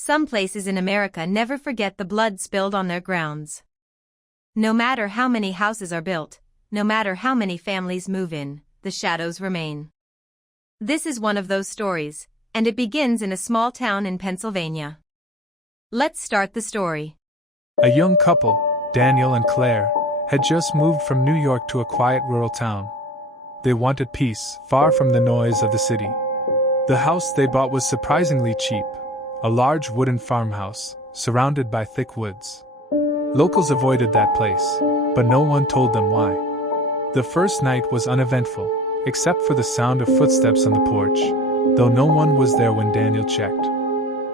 Some places in America never forget the blood spilled on their grounds. No matter how many houses are built, no matter how many families move in, the shadows remain. This is one of those stories, and it begins in a small town in Pennsylvania. Let's start the story. A young couple, Daniel and Claire, had just moved from New York to a quiet rural town. They wanted peace, far from the noise of the city. The house they bought was surprisingly cheap, a large wooden farmhouse, surrounded by thick woods. Locals avoided that place, but no one told them why. The first night was uneventful, except for the sound of footsteps on the porch, though no one was there when Daniel checked.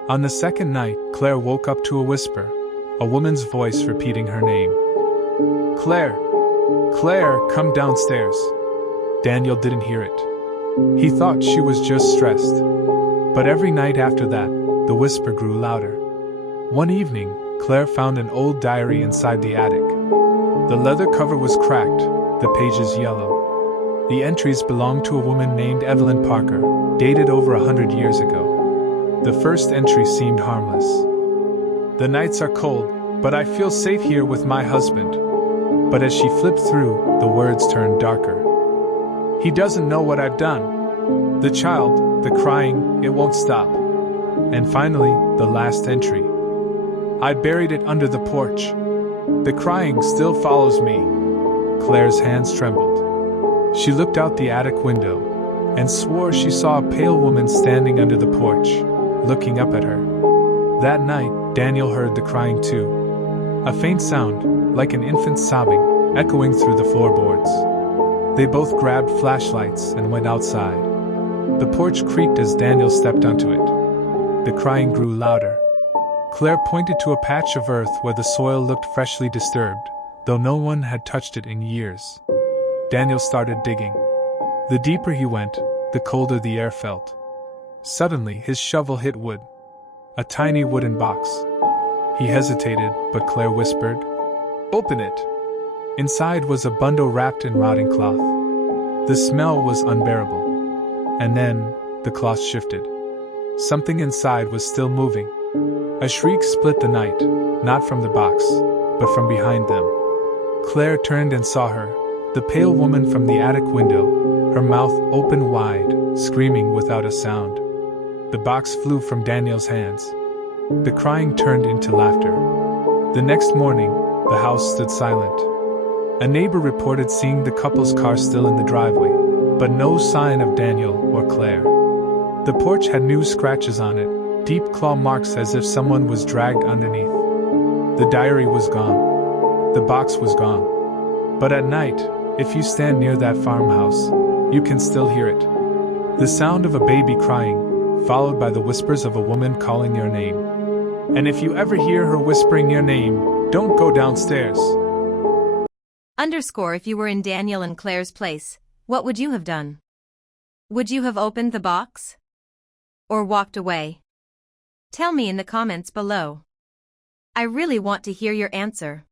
On the second night, Claire woke up to a whisper, a woman's voice repeating her name. "Claire! Claire, come downstairs." Daniel didn't hear it. He thought she was just stressed. But every night after that, the whisper grew louder. One evening, Claire found an old diary inside the attic. The leather cover was cracked, the pages yellow. The entries belonged to a woman named Evelyn Parker, dated over 100 years ago. The first entry seemed harmless. "The nights are cold, but I feel safe here with my husband." But as she flipped through, the words turned darker. "He doesn't know what I've done. The child, the crying, it won't stop." And finally, the last entry. "I buried it under the porch. The crying still follows me." Claire's hands trembled. She looked out the attic window and swore she saw a pale woman standing under the porch, looking up at her. That night, Daniel heard the crying too. A faint sound, like an infant sobbing, echoing through the floorboards. They both grabbed flashlights and went outside. The porch creaked as Daniel stepped onto it. The crying grew louder. Claire pointed to a patch of earth where the soil looked freshly disturbed, though no one had touched it in years. Daniel started digging. The deeper he went, the colder the air felt. Suddenly, his shovel hit wood. A tiny wooden box. He hesitated, but Claire whispered, "Open it." Inside was a bundle wrapped in rotting cloth. The smell was unbearable. And then, the cloth shifted. Something inside was still moving. A shriek split the night, not from the box, but from behind them. Claire turned and saw her, the pale woman from the attic window, her mouth open wide, screaming without a sound. The box flew from Daniel's hands. The crying turned into laughter. The next morning, the house stood silent. A neighbor reported seeing the couple's car still in the driveway, but no sign of Daniel or Claire. The porch had new scratches on it, deep claw marks as if someone was dragged underneath. The diary was gone. The box was gone. But at night, if you stand near that farmhouse, you can still hear it. The sound of a baby crying, followed by the whispers of a woman calling your name. And if you ever hear her whispering your name, don't go downstairs. If you were in Daniel and Claire's place, what would you have done? Would you have opened the box? Or walked away? Tell me in the comments below. I really want to hear your answer.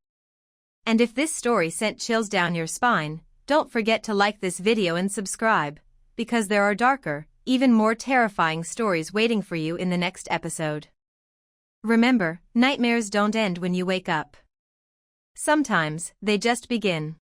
And if this story sent chills down your spine, don't forget to like this video and subscribe, because there are darker, even more terrifying stories waiting for you in the next episode. Remember, nightmares don't end when you wake up. Sometimes, they just begin.